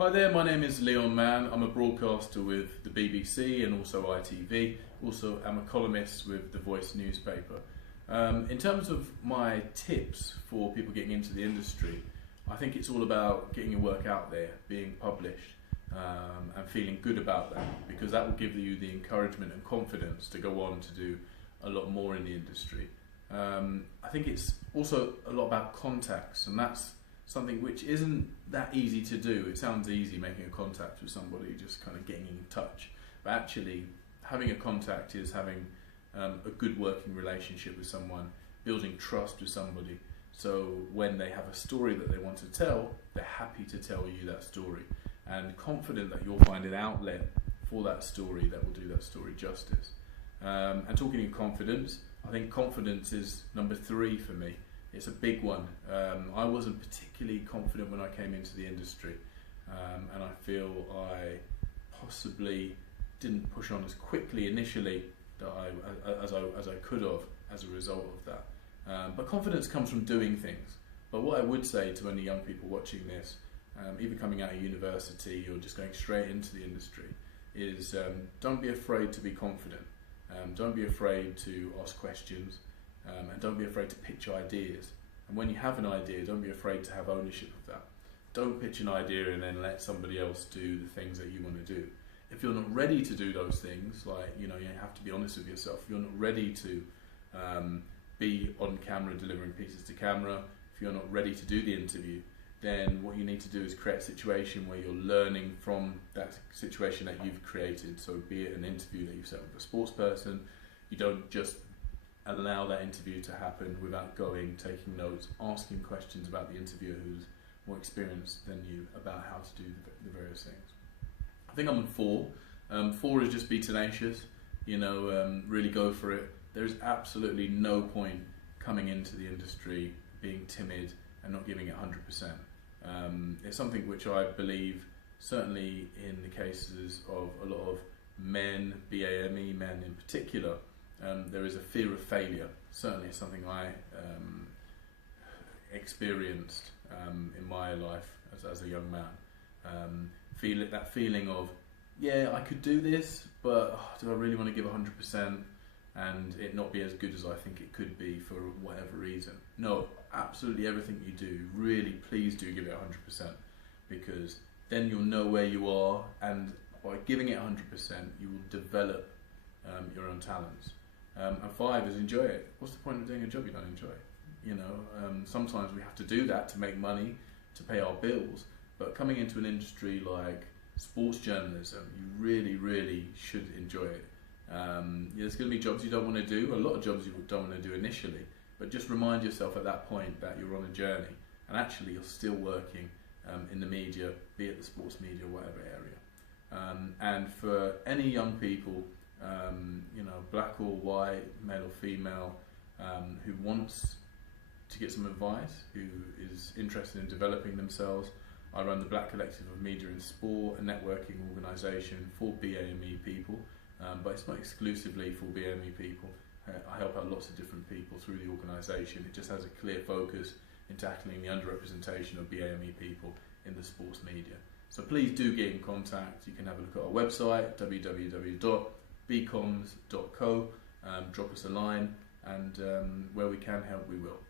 Hi there, my name is Leon Mann. I'm a broadcaster with the BBC and also ITV. Also, I'm a columnist with the Voice newspaper. In terms of my tips for people getting into the industry, I think it's all about getting your work out there, being published, and feeling good about that, because that will give you the encouragement and confidence to go on to do a lot more in the industry. I think it's also a lot about contacts, and that's something which isn't that easy to do. It sounds easy making a contact with somebody, just kind of getting in touch, but actually having a contact is having a good working relationship with someone, building trust with somebody, so when they have a story that they want to tell, they're happy to tell you that story, and confident that you'll find an outlet for that story that will do that story justice. And talking of confidence, I think confidence is number 3 for me. It's a big one. I wasn't particularly confident when I came into the industry, and I feel I possibly didn't push on as quickly initially as I could have as a result of that. But confidence comes from doing things. But what I would say to any young people watching this, either coming out of university or just going straight into the industry, is don't be afraid to be confident. Don't be afraid to ask questions. And don't be afraid to pitch ideas. And when you have an idea, don't be afraid to have ownership of that. Don't pitch an idea and then let somebody else do the things that you want to do. If you're not ready to do those things, you have to be honest with yourself. If you're not ready to be on camera delivering pieces to camera, if you're not ready to do the interview, then what you need to do is create a situation where you're learning from that situation that you've created. So be it an interview that you've set with a sports person, you don't just allow that interview to happen without taking notes, asking questions about the interviewer who's more experienced than you about how to do the various things. I think I'm on 4. 4 is just be tenacious, really go for it. There's absolutely no point coming into the industry being timid and not giving it 100%. It's something which I believe, certainly in the cases of a lot of men, BAME men in particular, there is a fear of failure. Certainly it's something I experienced in my life as a young man. That feeling of, yeah, I could do this, but do I really want to give 100% and it not be as good as I think it could be for whatever reason? No, absolutely everything you do, really please do give it 100%, because then you'll know where you are, and by giving it 100% you will develop your own talents. And 5 is enjoy it. What's the point of doing a job you don't enjoy? Sometimes we have to do that to make money, to pay our bills, but coming into an industry like sports journalism, you really, really should enjoy it. There's going to be jobs you don't want to do, a lot of jobs you don't want to do initially, but just remind yourself at that point that you're on a journey, and actually you're still working in the media, be it the sports media, whatever area. And for any young people, black or white, male or female, who wants to get some advice, who is interested in developing themselves, I run the Black Collective of Media and Sport, a networking organisation for BAME people, but it's not exclusively for BAME people. I help out lots of different people through the organisation. It just has a clear focus in tackling the underrepresentation of BAME people in the sports media. So please do get in contact. You can have a look at our website, www.bcoms.co, drop us a line, and where we can help, we will.